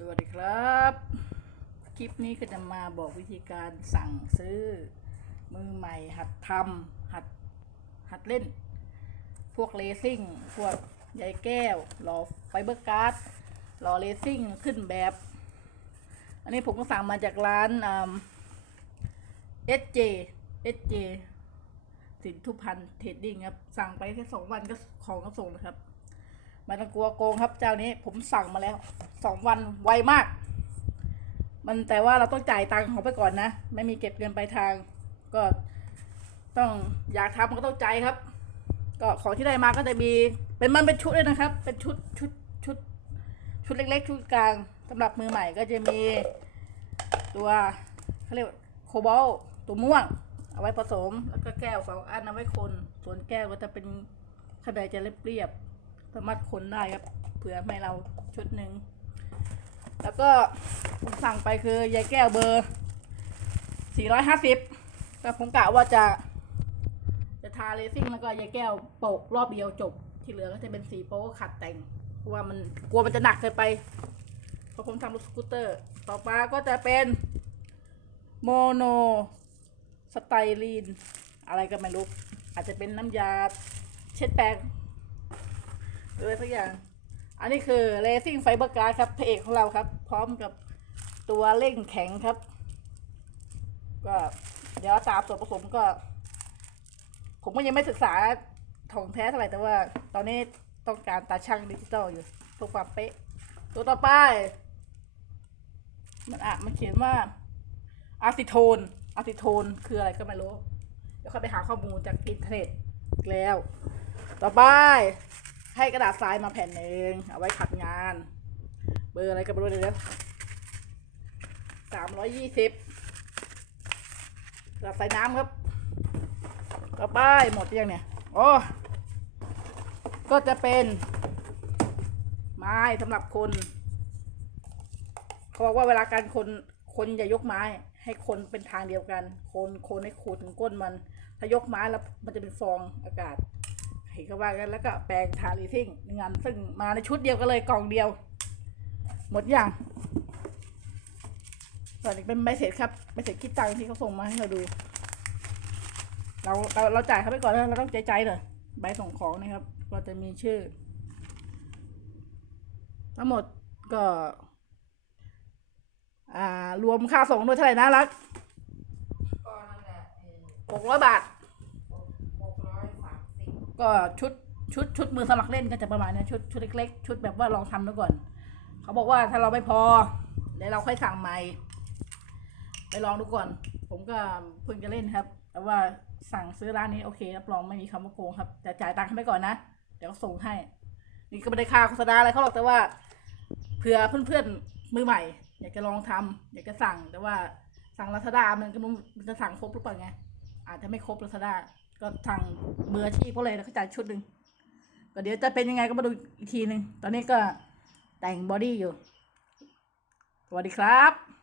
สวัสดีครับ คลิปนี้ก็จะมาบอกวิธีการสั่งซื้อ มือใหม่หัดทำหัดหัดเล่น พวกเลซิ่งพวกใยแก้วหล่อไฟเบอร์การ์ดหล่อเลซิ่งขึ้นแบบ อันนี้ผมก็สั่งมาจากร้านเอสเจเอสเจสินทุพันธ์เทรดดิ้งครับ สั่งไปแค่สองวันก็ของก็ส่งนะครับ ไม่ต้องกลัวโกงครับ เจ้านี้ผมสั่งมาแล้วสองวันไวมาก มันแต่ว่าเราต้องจ่ายตังค์เขาไปก่อนนะ ไม่มีเก็บเงินปลายทาง ก็ต้องอยากทำก็ต้องใจครับ ก็ของที่ได้มาก็จะมีเป็นมันเป็นชุดเลยนะครับ เป็นชุดชุดชุดชุดเล็ก ๆ ชุดกลางสำหรับมือใหม่ก็จะมีตัวเขาเรียกโคบอลตัวม่วง เอาไว้ผสม แล้วก็แก้วสองอันเอาไว้คน ส่วนแก้วก็จะเป็นข้างในจะเรียบ สามารถคนได้ครับ เผื่อให้เราชุดหนึ่ง แล้วก็ผมสั่งไปคือยายแก้วเบอร์ 450แต่ผมกะว่าจะ จะทาเลซิ่งแล้วก็ยายแก้วโปกรอบเดียวจบ ที่เหลือก็จะเป็นสีโป๊ขัดแต่งเพราะว่ามันกลัวมันจะหนักเกินไปเพราะผมทำรถสกูตเตอร์ ต่อมาก็จะเป็นโมโนสไตลีน อะไรก็ไม่รู้ อาจจะเป็นน้ำยาเช็ดแปรง หรืออะไรสักอย่าง อันนี้คือ Racing Fiber Guard ครับพระเอกของเราครับ พร้อมกับตัวเร่งแข็งครับ ก็เดี๋ยวตามส่วนผสมก็ ผมก็ยังไม่ศึกษาของแท้เท่าไหร่แต่ว่า ตอนนี้ต้องการตาช่างดิจิตอลอยู่เพื่อความเป๊ะ ตัวต่อไป มันอะมันเขียนว่าอะซิโทนอะซิโทนคืออะไรก็ไม่รู้ เดี๋ยวเข้าไปหาข้อมูลจากอินเทอร์เน็ตแล้ว ต่อไป ให้กระดาษทรายมาแผ่นหนึ่งเอาไว้ขัดงาน เบอร์อะไรก็ไม่รู้เลยนะสามร้อยยี่สิบกระดาษทรายน้ำครับต่อไปหมดยังเนี่ยโอ้ก็จะเป็นไม้สำหรับคนเขาบอกว่าเวลาการคนคนอย่ายกไม้ ให้คนเป็นทางเดียวกัน คนคนให้ขูดถึงก้นมัน ถ้ายกไม้แล้วมันจะเป็นฟองอากาศ ห็นเขาว่ากันแล้วก็แปรงทาลีซิ่งงานซึ่งมาในชุดเดียวกันเลยกล่องเดียว หมดอย่างตอนนี้เป็นใบเสร็จครับใบเสร็จคิดตังค์ที่เขาส่งมาให้เราดู เราเราเราจ่ายเขาไปก่อนแล้วเราต้องใจใจหน่อยใบส่งของนะครับ ก็จะมีชื่อ ทั้งหมดก็ อ่ารวมค่าส่งด้วยเท่าไหร่นะรักหกร้อยบาท หกร้อยสามสิบ ก็ชุดชุดชุดมือสมัครเล่นก็จะประมาณนี้ชุดชุดเล็กๆ ชุดแบบว่าลองทำดูก่อน เขาบอกว่าถ้าเราไม่พอเดี๋ยวเราค่อยสั่งใหม่ ไปลองดูก่อน ผมก็เพิ่งจะเล่นครับ แต่ว่าสั่งซื้อร้านนี้โอเครับรองไม่มีคำว่าโกงครับแต่จ่ายตังค์ให้ไปก่อนนะ เดี๋ยวส่งให้ นี่ก็ไม่ได้ค่าโฆษณาอะไรเขาหรอกแต่ว่าเผื่อเพื่อนๆมือใหม่ อยากจะลองทำอยากจะสั่งแต่ว่าสั่งลาซาด้ามันก็มันจะสั่งครบหรือเปล่าไงอาจจะไม่ครบลาซาด้า ก็ถังเบอร์อาชีพเขาเลยนะเขาจ่ายชุดหนึ่งก็เดี๋ยวจะเป็นยังไงก็มาดูอีกทีหนึ่งตอนนี้ก็แต่งบอดี้อยู่ สวัสดีครับ